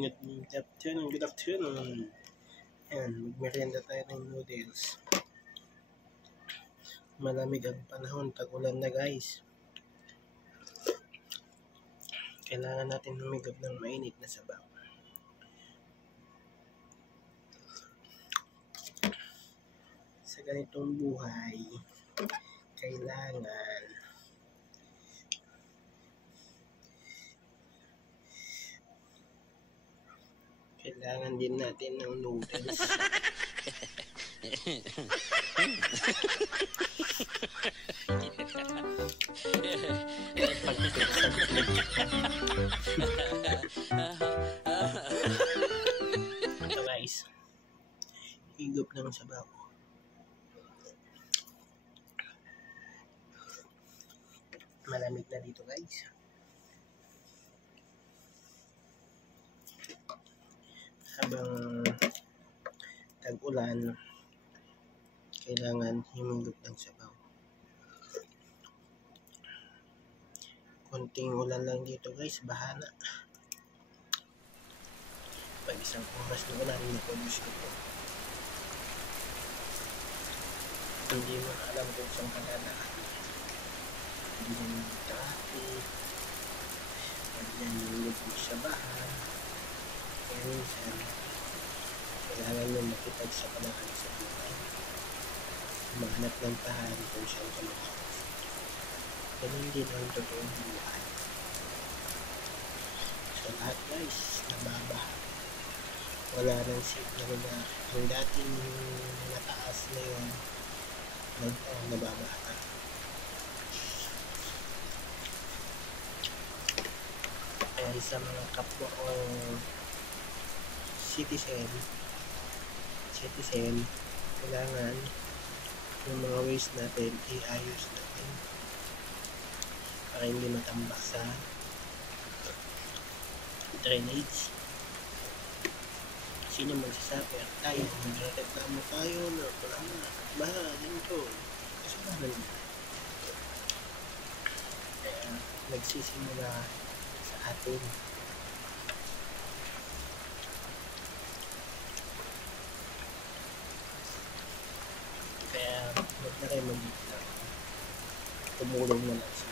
Good afternoon, good afternoon. Ayan, magmerienda tayo ng noodles. Malamig ang panahon, tag-ulan na guys. Kailangan natin humigop ng mainit na sabaw. Sa ganitong buhay, kailangan din natin ng noodles. Ito guys, higop ng sabaw. Malamig na dito guys. Habang tag-ulan, kailangan humigop ng sabaw. Konting ulan lang dito guys, bahana. Pag isang oras na ulan, nakulis ko po. Hindi mo na alam kung saan ka dadaan. Hindi mo na traffic. Pagyan yung lubog sa bahay. Kaya minsan, kailangan mo makipag sa panahon sa buhay. Mahanap ng tahan kung saan ka makakasal. Ganun din ang totoong buhay. So lahat guys, nababaha. Wala nang safe na lugar. Ang dating nataas na yun, nababaha na. Kaya sa mga kapwa o citizen, kailangan yung mga waste natin iayos natin para hindi matambak sa drainage. Sino magsasuffer? Tayo, magreklamo tayo na baha, ganito. Kasalanan mo. Kaya nagsisimula sa atin. Kaya huwag na kayo tumulong na lang sa